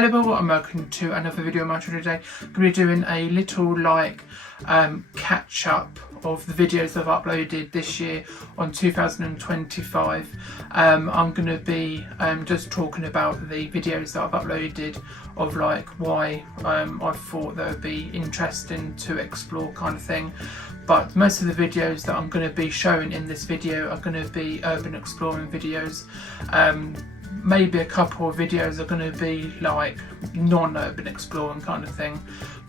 Hello and welcome to another video on my channel today. I'm going to be doing a little catch up of the videos I've uploaded this year on 2025. I'm going to be just talking about the videos that I've uploaded of why I thought they would be interesting to explore kind of thing. But most of the videos that I'm going to be showing in this video are going to be urban exploring videos. Maybe a couple of videos are going to be non-urban exploring kind of thing,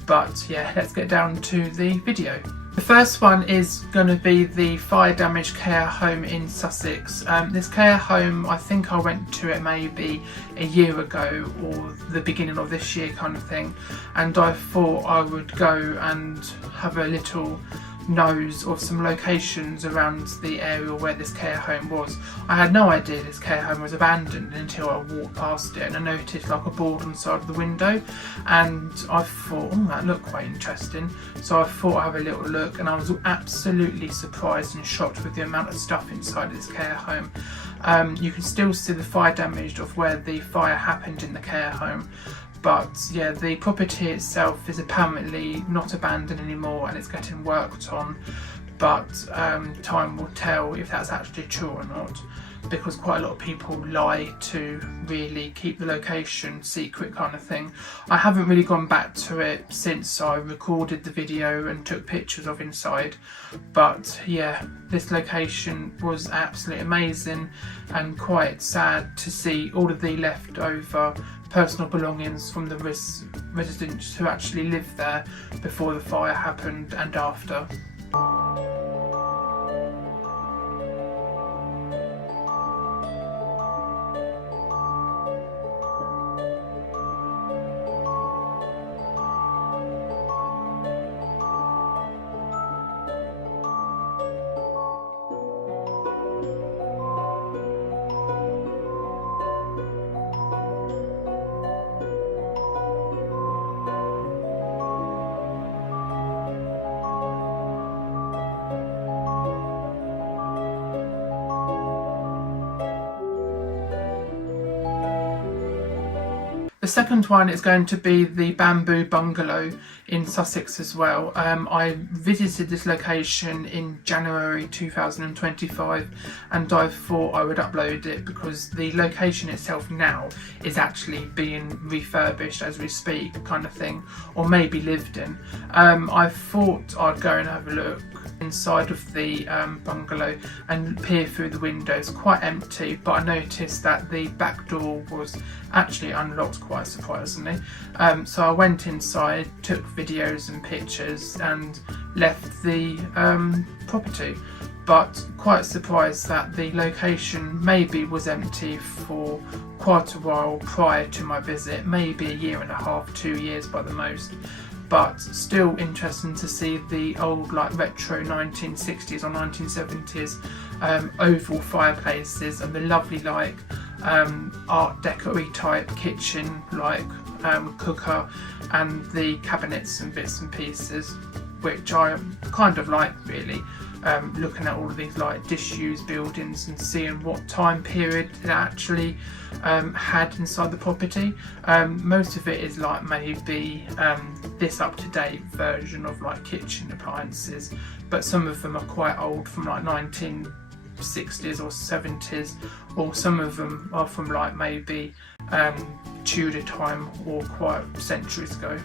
but yeah, let's get down to the video. The first one is going to be the fire damaged care home in Sussex. This care home, I think I went to it maybe a year ago or the beginning of this year kind of thing, and I thought I would go and have a little nose of some locations around the area where this care home was. I had no idea this care home was abandoned until I walked past it and I noticed a board on the side of the window, and I thought, oh, that looked quite interesting, so I thought I'd have a little look, and I was absolutely surprised and shocked with the amount of stuff inside this care home. You can still see the fire damage of where the fire happened in the care home. But yeah, the property itself is apparently not abandoned anymore and it's getting worked on, but time will tell if that's actually true or not, because quite a lot of people lie to really keep the location secret kind of thing. I haven't really gone back to it since I recorded the video and took pictures of inside, but yeah, this location was absolutely amazing and quite sad to see all of the leftover personal belongings from the residents who actually lived there before the fire happened and after. The second one is going to be the bamboo bungalow in Sussex as well. I visited this location in January 2025 and I thought I would upload it because the location itself now is actually being refurbished as we speak kind of thing, or maybe lived in. I thought I'd go and have a look inside of the bungalow and peer through the windows. Quite empty, but I noticed that the back door was actually unlocked, quite surprisingly. So I went inside, took videos and pictures and left the property, but quite surprised that the location maybe was empty for quite a while prior to my visit, maybe a year and a half, 2 years by the most. But still interesting to see the old retro 1960s or 1970s oval fireplaces and the lovely art deco-y type kitchen cooker and the cabinets and bits and pieces, which I kind of like really. Looking at all of these disused buildings and seeing what time period it actually had inside the property. Most of it is maybe this up-to-date version of kitchen appliances, but some of them are quite old, from 1960s or 70s, or some of them are from maybe Tudor time or quite centuries ago.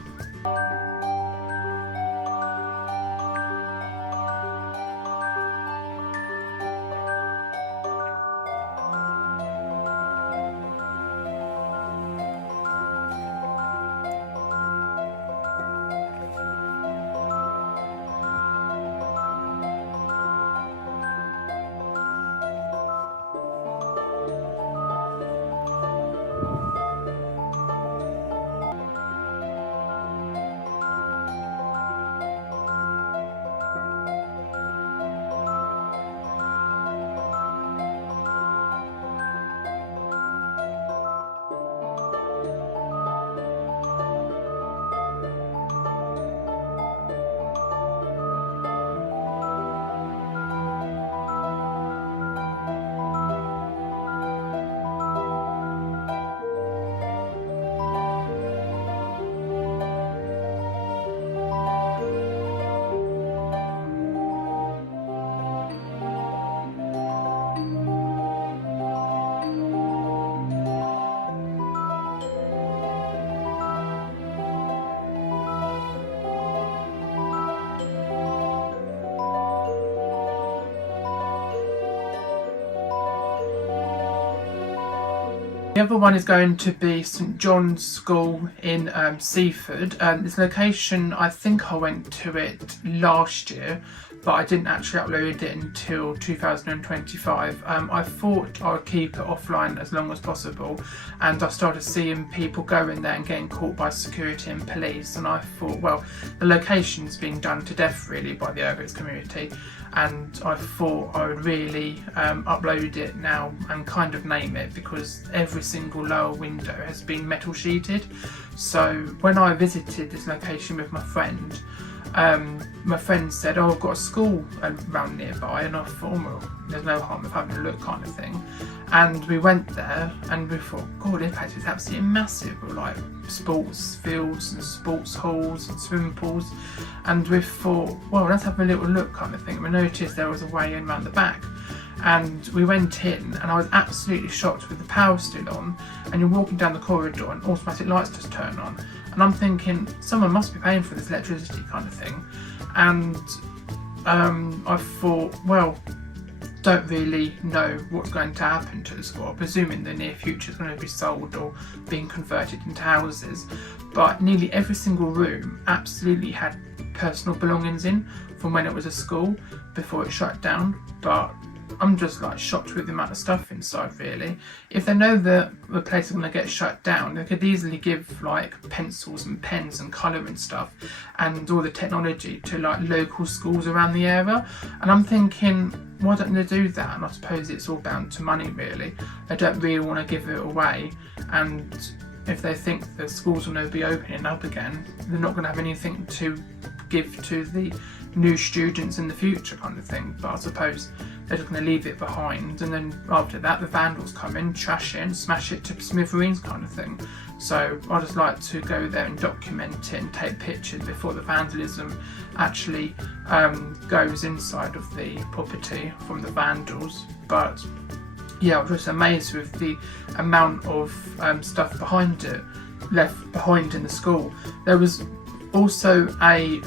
The other one is going to be St John's School in Seaford. This location, I think I went to it last year, but I didn't actually upload it until 2025. I thought I would keep it offline as long as possible, and I started seeing people going there and getting caught by security and police, and I thought, well, the location's being done to death really by the Urbex community, and I thought I would really upload it now and kind of name it, because every single lower window has been metal sheeted. So when I visited this location with my friend said, oh, I've got a school around nearby, and I thought, well, there's no harm of having a look, kind of thing. And we went there and we thought, God, this place is absolutely massive, with like sports fields and sports halls and swimming pools. And we thought, well, let's have a little look, kind of thing. We noticed there was a way in around the back, and we went in, and I was absolutely shocked with the power still on, and you're walking down the corridor and automatic lights just turn on, and I'm thinking someone must be paying for this electricity, kind of thing. And I thought, well, don't really know what's going to happen to the school. I presume in the near future it's going to be sold or being converted into houses, but nearly every single room absolutely had personal belongings in from when it was a school before it shut down. But I'm just like shocked with the amount of stuff inside, really. If they know that the place is going to get shut down, they could easily give like pencils and pens and colouring stuff and all the technology to like local schools around the area. And I'm thinking, why don't they do that? And I suppose it's all down to money, really. They don't really want to give it away, and if they think the schools will never be opening up again, they're not going to have anything to give to the new students in the future, kind of thing. But I suppose they're just going to leave it behind, and then after that the vandals come in, trash it and smash it to smithereens, kind of thing. So I just like to go there and document it and take pictures before the vandalism actually goes inside of the property from the vandals. But yeah, I was just amazed with the amount of stuff behind it, left behind in the school. There was also a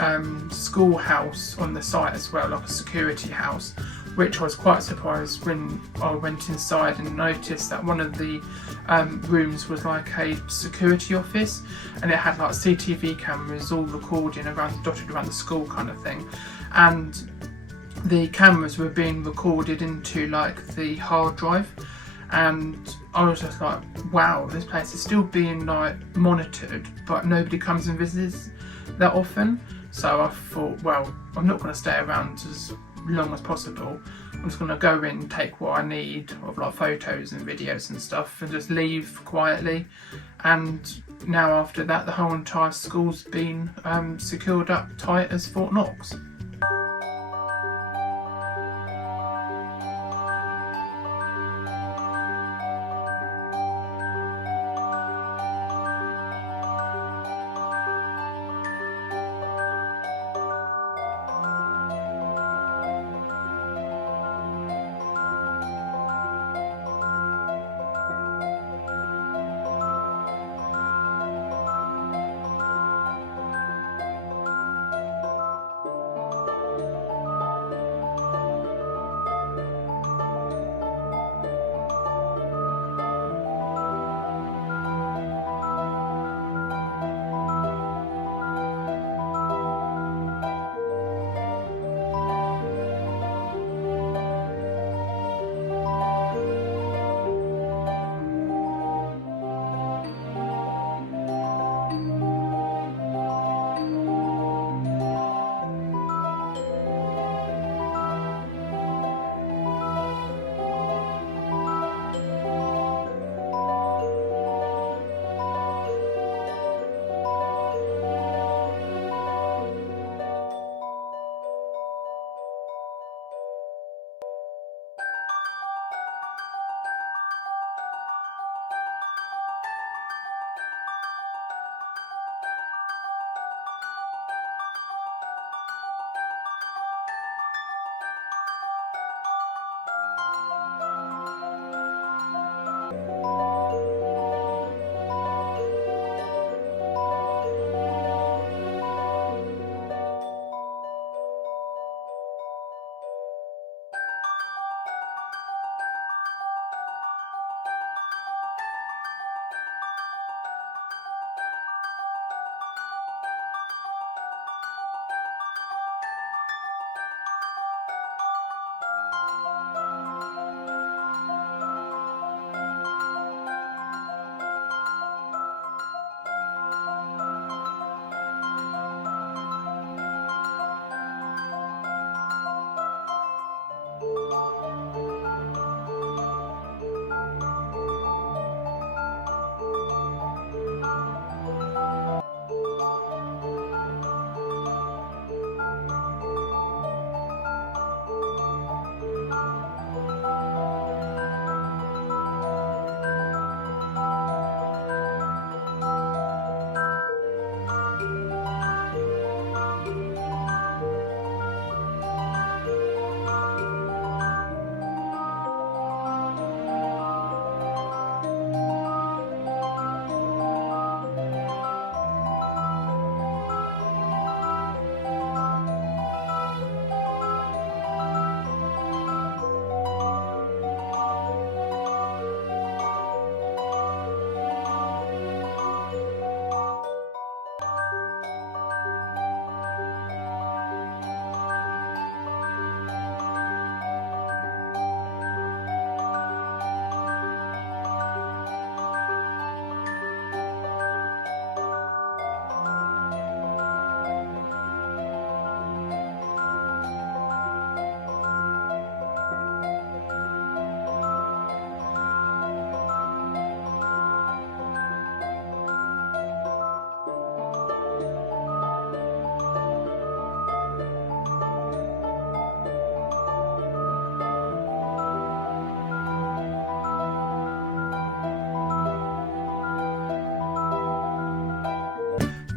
schoolhouse on the site as well, like a security house, which I was quite surprised when I went inside and noticed that one of the rooms was like a security office, and it had like CCTV cameras all recording dotted around the school, kind of thing. And the cameras were being recorded into like the hard drive, and I was just like, wow, this place is still being like monitored, but nobody comes and visits that often. So I thought, well, I'm not going to stay around as long as possible. I'm just going to go in, take what I need of like photos and videos and stuff, and just leave quietly. And now after that, the whole entire school's been secured up tight as Fort Knox.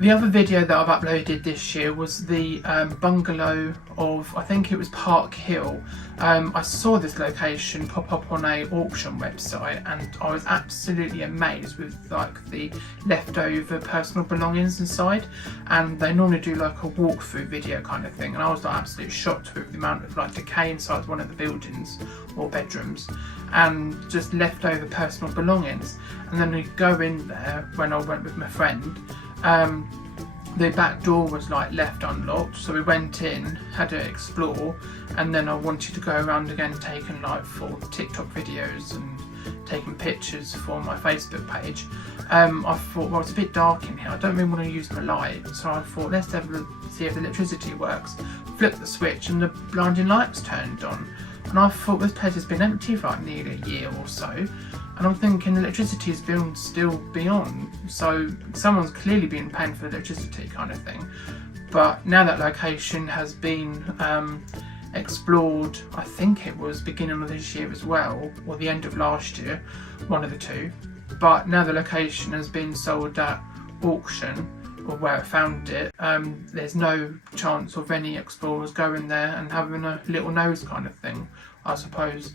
The other video that I've uploaded this year was the bungalow of, I think it was Park Hill. I saw this location pop up on a auction website and I was absolutely amazed with like the leftover personal belongings inside, and they normally do like a walkthrough video kind of thing, and I was like absolutely shocked with the amount of like decay inside one of the buildings or bedrooms and just leftover personal belongings. And then we go in there when I went with my friend. The back door was like left unlocked, so we went in, had to explore, and then I wanted to go around again taking like for TikTok videos and taking pictures for my Facebook page. I thought, well, it's a bit dark in here, I don't really want to use my light, so I thought let's have a look, see if the electricity works. Flip the switch and the blinding lights turned on, and I thought this place has been empty for like nearly a year or so. And I'm thinking electricity's been still be on, so someone's clearly been paying for electricity kind of thing. But now that location has been explored, I think it was beginning of this year as well, or the end of last year, one of the two. But now the location has been sold at auction, or where I found it, there's no chance of any explorers going there and having a little nose kind of thing, I suppose.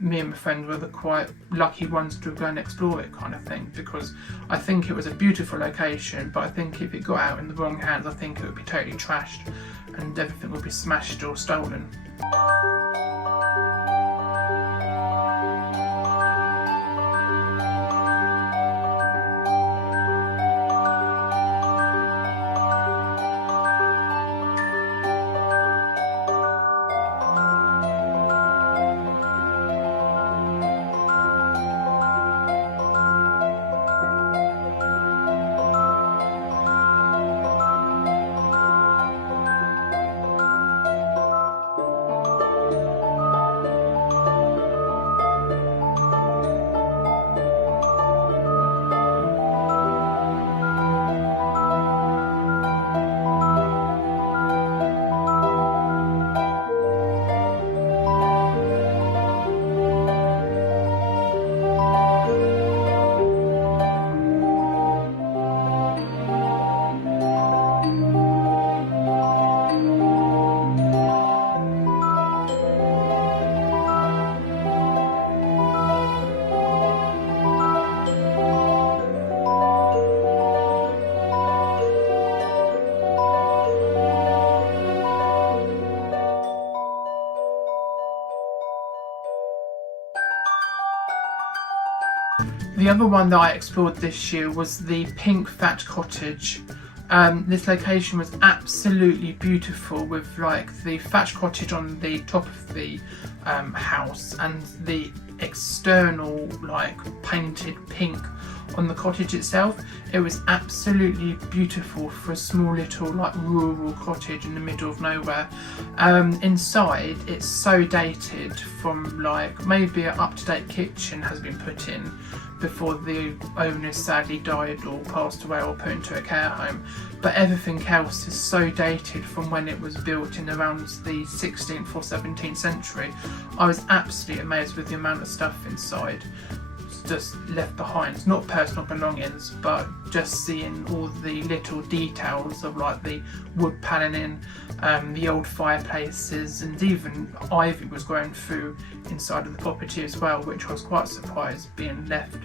Me and my friend were the quite lucky ones to go and explore it kind of thing, because I think it was a beautiful location, but I think if it got out in the wrong hands, I think it would be totally trashed and everything would be smashed or stolen. The other one that I explored this year was the pink thatch cottage. This location was absolutely beautiful, with like the thatch cottage on the top of the house and the external like painted pink on the cottage itself. It was absolutely beautiful for a small little like rural cottage in the middle of nowhere. Inside it's so dated, from like maybe an up-to-date kitchen has been put in before the owners sadly died or passed away or put into a care home, but everything else is so dated from when it was built in around the 16th or 17th century. I was absolutely amazed with the amount of stuff inside just left behind. It's not personal belongings, but just seeing all the little details of like the wood paneling, the old fireplaces, and even ivy was growing through inside of the property as well, which I was quite surprised being left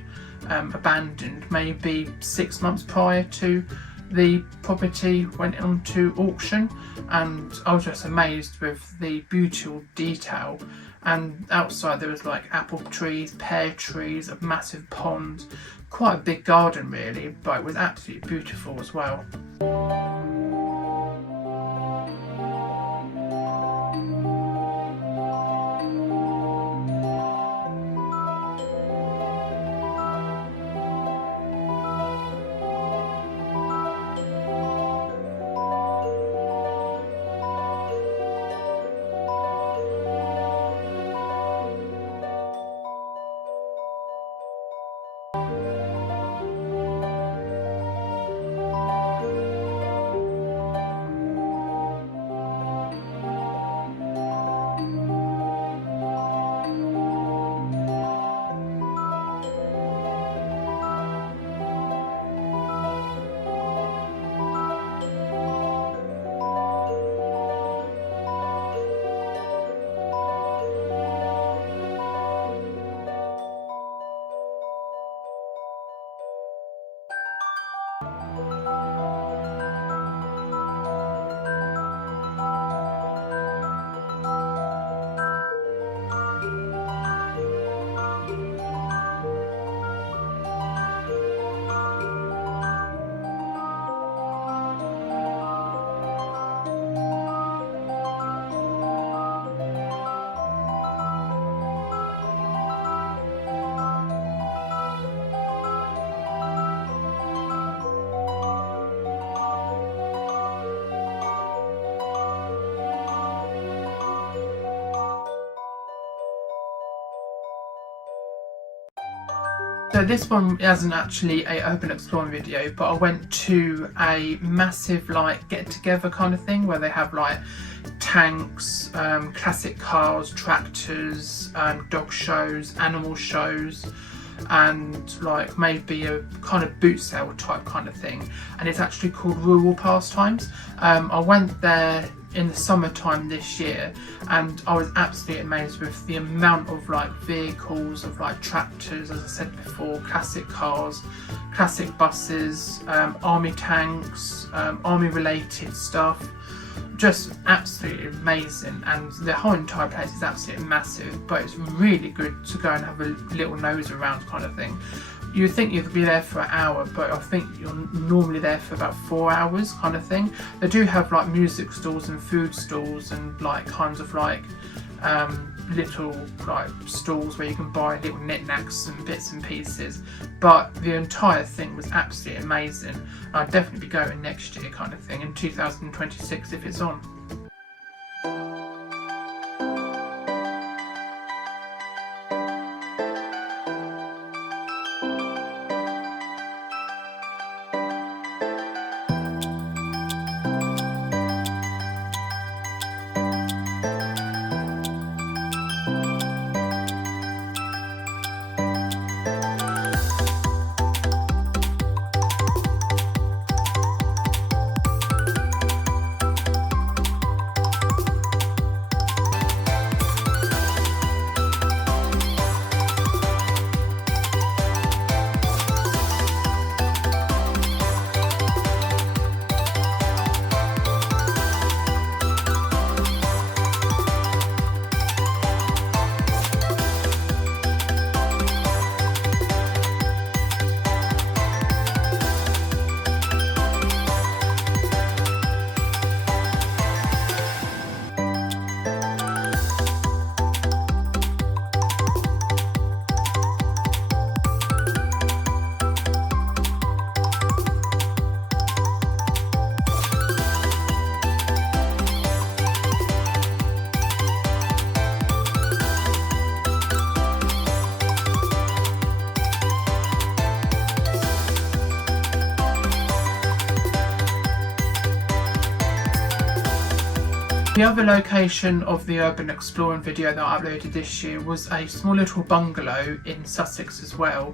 abandoned maybe 6 months prior to the property went onto auction. And I was just amazed with the beautiful detail. And outside there was like apple trees, pear trees, a massive pond, quite a big garden really, but it was absolutely beautiful as well. So this one isn't actually a urban exploring video, but I went to a massive like get together kind of thing where they have like tanks, classic cars, tractors, dog shows, animal shows, and like maybe a kind of boot sale type kind of thing. And it's actually called Rural Pastimes. I went there in the summertime this year, and I was absolutely amazed with the amount of like vehicles, of like tractors, as I said before, classic cars, classic buses, army tanks, army related stuff. Just absolutely amazing, and the whole entire place is absolutely massive, but it's really good to go and have a little nose around kind of thing. You would think you'd be there for an hour, but I think you're normally there for about 4 hours kind of thing. They do have like music stalls and food stalls and like kinds of like little like stalls where you can buy little knickknacks and bits and pieces, but the entire thing was absolutely amazing. I'd definitely be going next year kind of thing, in 2026 if it's on. The other location of the urban exploring video that I uploaded this year was a small little bungalow in Sussex as well,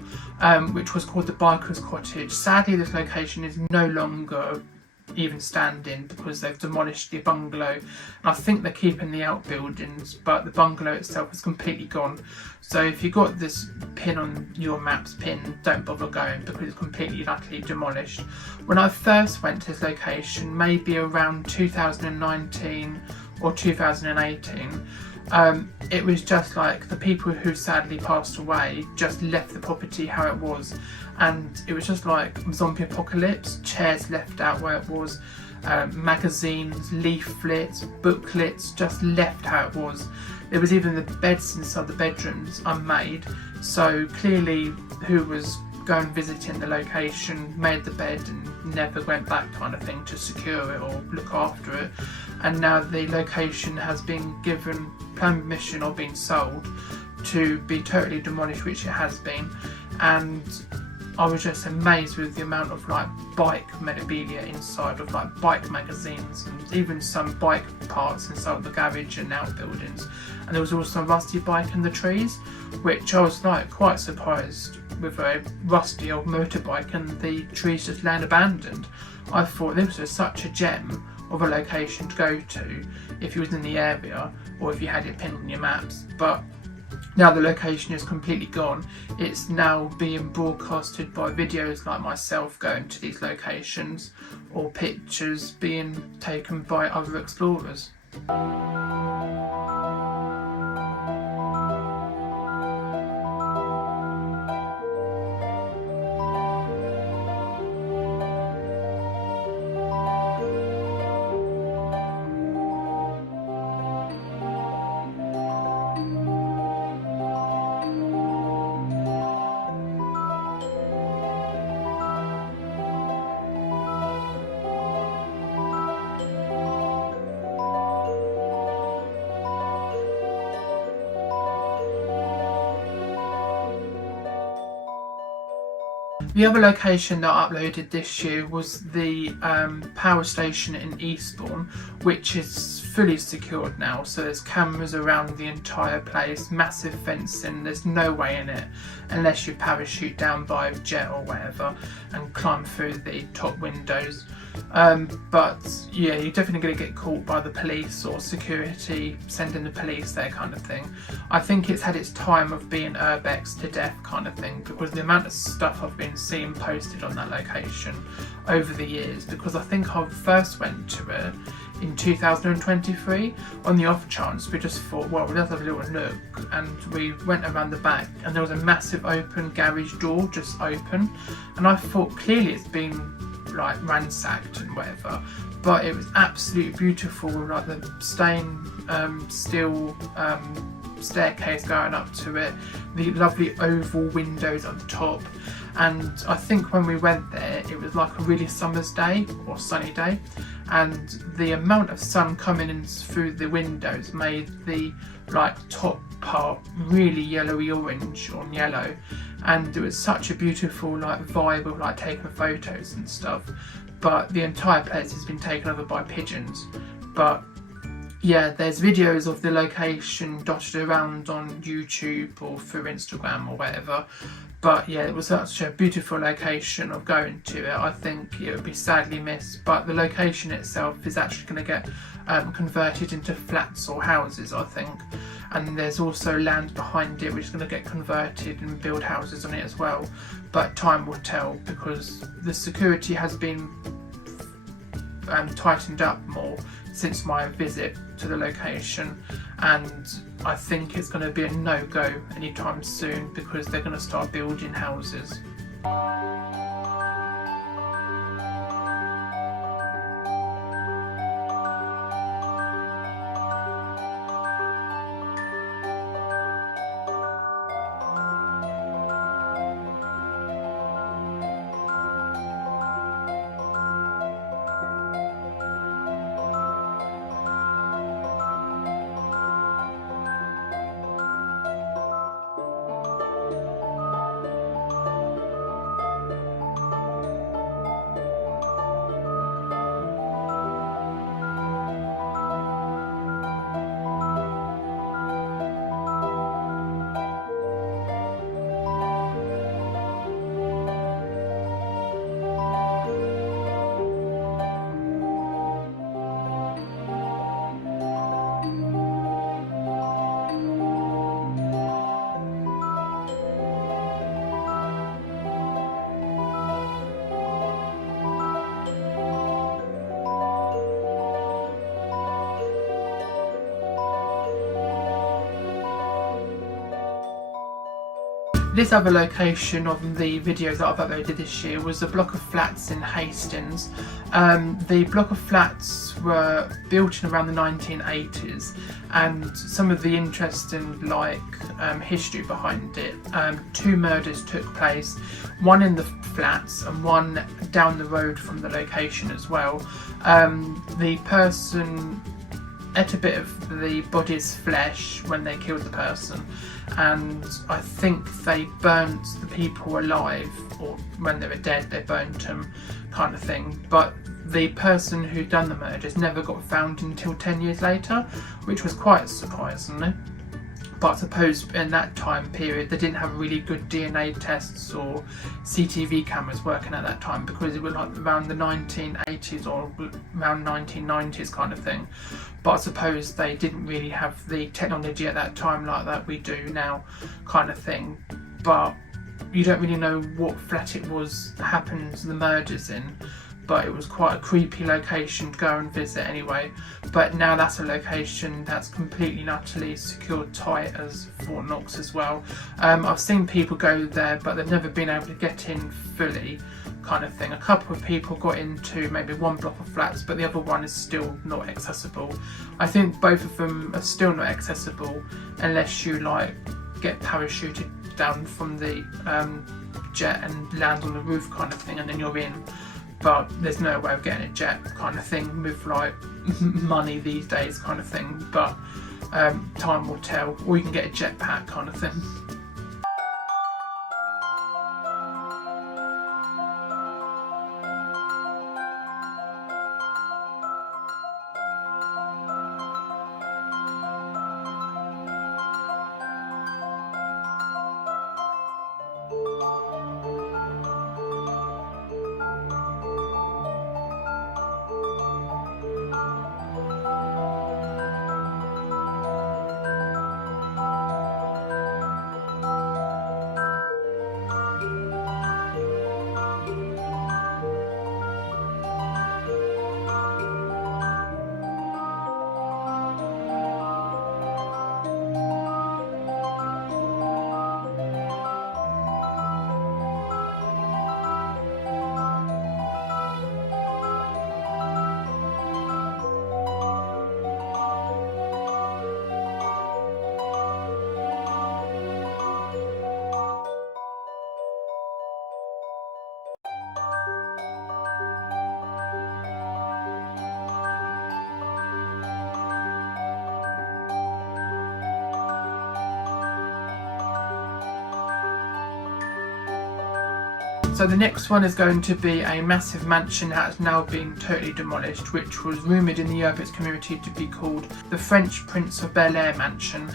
which was called the Biker's Cottage. Sadly, this location is no longer even standing because they've demolished the bungalow, and I think they're keeping the outbuildings, but the bungalow itself is completely gone. So if you got this pin on your maps pin, don't bother going because it's completely utterly demolished. When I first went to this location, maybe around 2019 or 2018, it was just like the people who sadly passed away just left the property how it was, and it was just like zombie apocalypse. Chairs left out where it was, magazines, leaflets, booklets just left how it was. There was even the beds inside the bedrooms unmade, so clearly who was going visiting the location made the bed and never went back kind of thing to secure it or look after it. And now the location has been given planning permission or been sold to be totally demolished, which it has been. And I was just amazed with the amount of like bike memorabilia inside, of like bike magazines and even some bike parts inside the garage and outbuildings. And there was also a rusty bike in the trees, which I was like quite surprised with a rusty old motorbike and the trees just laying abandoned. I thought this was such a gem of a location to go to if you was in the area or if you had it pinned on your maps. But now the location is completely gone. It's now being broadcasted by videos like myself going to these locations or pictures being taken by other explorers. The other location that I uploaded this year was the power station in Eastbourne, which is fully secured now, so there's cameras around the entire place, massive fencing, there's no way in it unless you parachute down by jet or whatever and climb through the top windows. But yeah, you're definitely going to get caught by the police or security sending the police there, kind of thing. I think it's had its time of being urbexed to death, kind of thing, because the amount of stuff I've been seeing posted on that location over the years, because I think I first went to it in 2023 on the off chance. We just thought, well, let's have a little look, and we went around the back and there was a massive open garage door just open, and I thought clearly it's been like ransacked and whatever, but it was absolutely beautiful, like the stained steel staircase going up to it, the lovely oval windows at the top. And I think when we went there it was like a really summer's day or sunny day, and the amount of sun coming in through the windows made the like top part really yellowy orange or yellow, and it was such a beautiful like vibe of like taking photos and stuff. But the entire place has been taken over by pigeons. But yeah, there's videos of the location dotted around on YouTube or through Instagram or whatever. But yeah, it was such a beautiful location of going to it. I think it would be sadly missed, but the location itself is actually going to get converted into flats or houses, I think. And there's also land behind it which is going to get converted and build houses on it as well. But time will tell, because the security has been tightened up more since my visit to the location, and I think it's going to be a no-go anytime soon because they're going to start building houses. This other location of the videos that I've uploaded this year was a block of flats in Hastings. The block of flats were built in around the 1980s, and some of the interesting history behind it. 2 murders took place, one in the flats and one down the road from the location as well. The person ate a bit of the body's flesh when they killed the person, and I think they burnt the people alive, or when they were dead they burnt them, kind of thing. But the person who done the murders never got found until 10 years later, which was quite surprising. But I suppose in that time period they didn't have really good DNA tests or CCTV cameras working at that time, because it was like around the 1980s or around 1990s kind of thing. But I suppose they didn't really have the technology at that time like that we do now, kind of thing. But you don't really know what flat it was happened the murders in, but it was quite a creepy location to go and visit anyway. But now that's a location that's completely and utterly secured tight as Fort Knox as well. I've seen people go there, but they've never been able to get in fully, kind of thing. A couple of people got into maybe one block of flats, but the other one is still not accessible. I think both of them are still not accessible unless you get parachuted down from the jet and land on the roof, kind of thing, and then you're in. But there's no way of getting a jet, kind of thing, with money these days, kind of thing. But time will tell, or you can get a jetpack, kind of thing. So the next one is going to be a massive mansion that has now been totally demolished, which was rumoured in the Urbex community to be called the French Prince of Bel-Air mansion.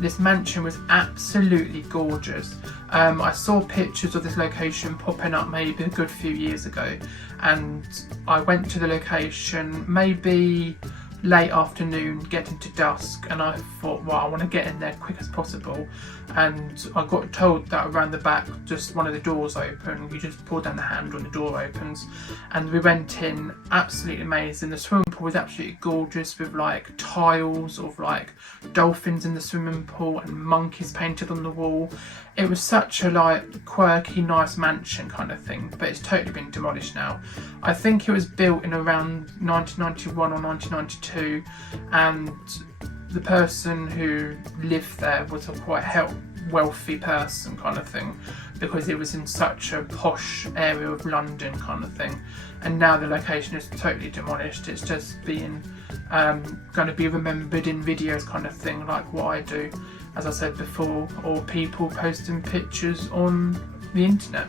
This mansion was absolutely gorgeous. I saw pictures of this location popping up maybe a good few years ago, and I went to the location maybe late afternoon, getting to dusk, and I thought, well, I want to get in there quick as possible. And I got told that around the back, just one of the doors open, you just pull down the handle and the door opens. And we went in, absolutely amazing. The swimming pool was absolutely gorgeous, with like tiles of like dolphins in the swimming pool and monkeys painted on the wall. It was such a like quirky, nice mansion kind of thing, but it's totally been demolished now. I think it was built in around 1991 or 1992, and the person who lived there was a quite wealthy person kind of thing, because it was in such a posh area of London kind of thing. And now the location is totally demolished. It's just being going to be remembered in videos kind of thing, like what I do, as I said before, or people posting pictures on the internet.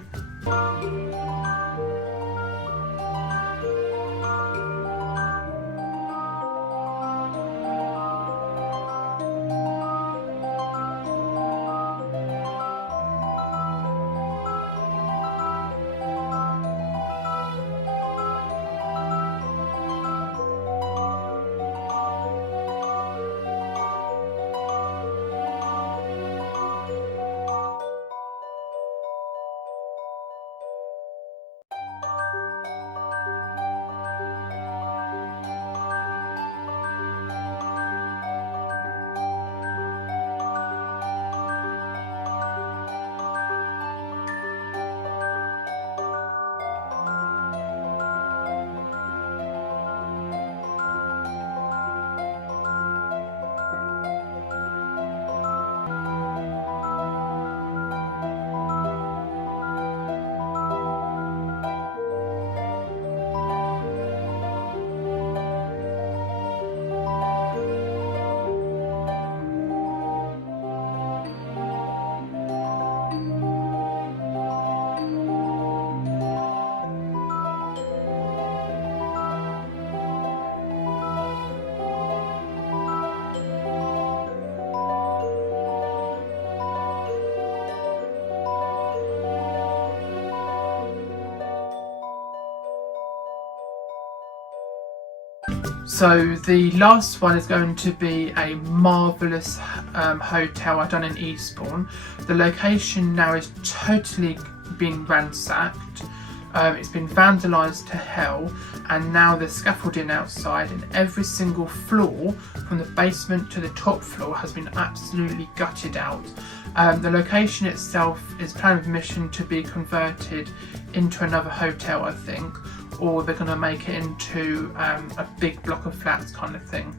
So the last one is going to be a marvellous hotel I've done in Eastbourne. The location now is totally been ransacked. It's been vandalised to hell, and now there's scaffolding outside, and every single floor from the basement to the top floor has been absolutely gutted out. The location itself is planned with mission to be converted into another hotel, I think, or they're going to make it into a big block of flats kind of thing.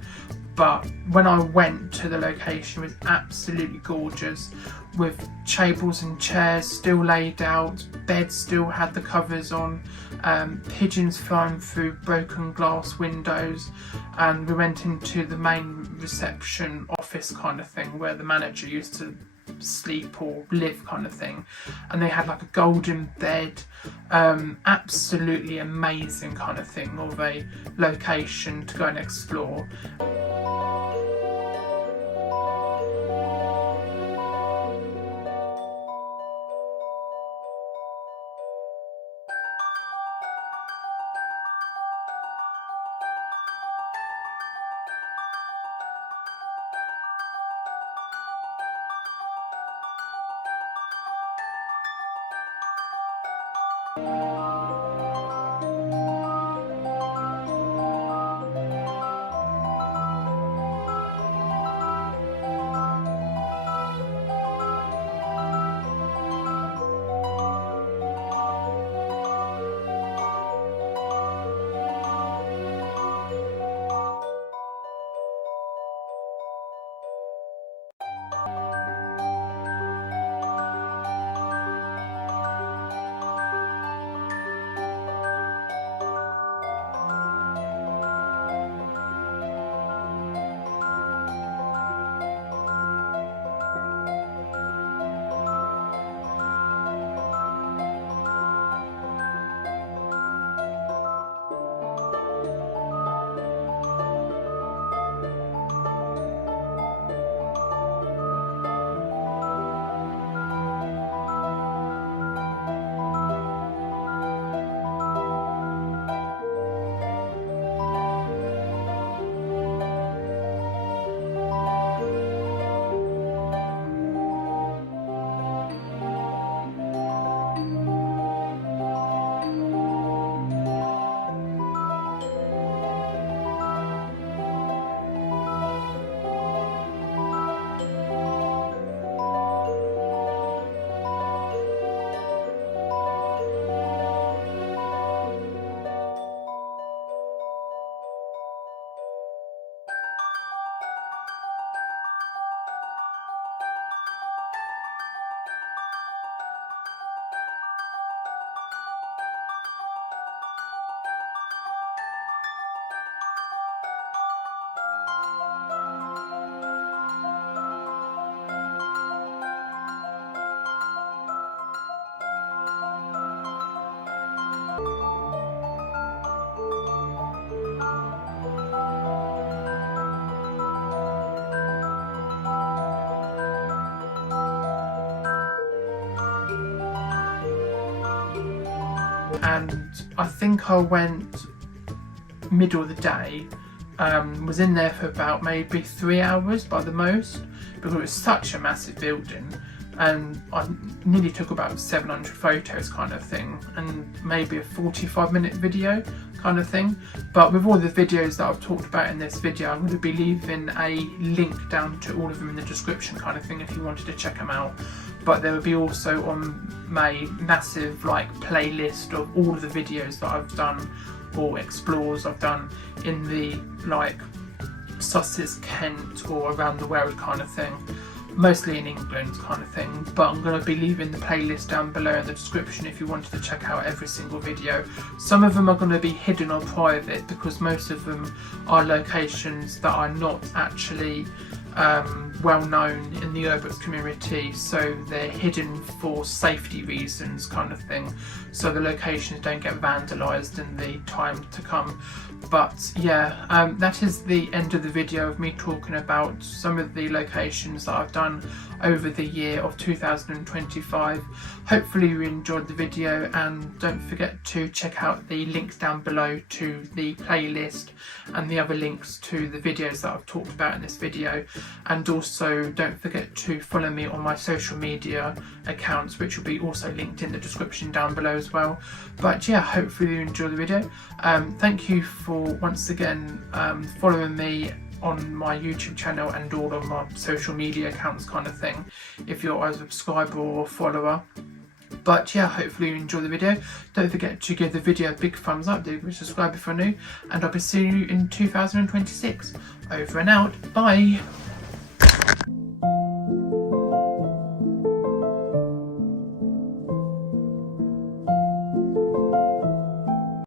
But when I went to the location, it was absolutely gorgeous, with tables and chairs still laid out, beds still had the covers on, pigeons flying through broken glass windows, and we went into the main reception office kind of thing where the manager used to sleep or live kind of thing, and they had like a golden bed. Absolutely amazing kind of thing of a location to go and explore. and I think I went middle of the day, was in there for about maybe 3 hours by the most, because it was such a massive building, and I nearly took about 700 photos kind of thing, and maybe a 45-minute video kind of thing. But with all the videos that I've talked about in this video, I'm going to be leaving a link down to all of them in the description kind of thing if you wanted to check them out. But there will be also on my massive like playlist of all of the videos that I've done or explores I've done in the like Sussex, Kent or around the world kind of thing, mostly in England kind of thing. But I'm going to be leaving the playlist down below in the description if you wanted to check out every single video. Some of them are going to be hidden or private because most of them are locations that are not actually well known in the urbex community, so they're hidden for safety reasons kind of thing, so the locations don't get vandalised in the time to come. But yeah, that is the end of the video of me talking about some of the locations that I've done over the year of 2025. Hopefully you enjoyed the video, and don't forget to check out the links down below to the playlist and the other links to the videos that I've talked about in this video. And also don't forget to follow me on my social media accounts, which will be also linked in the description down below as well. But yeah, hopefully you enjoy the video. Thank you for once again following me on my YouTube channel and all of my social media accounts kind of thing, if you're a subscriber or a follower. But yeah, hopefully you enjoy the video. Don't forget to give the video a big thumbs up, do subscribe if you're new, and I'll be seeing you in 2026. Over and out, bye!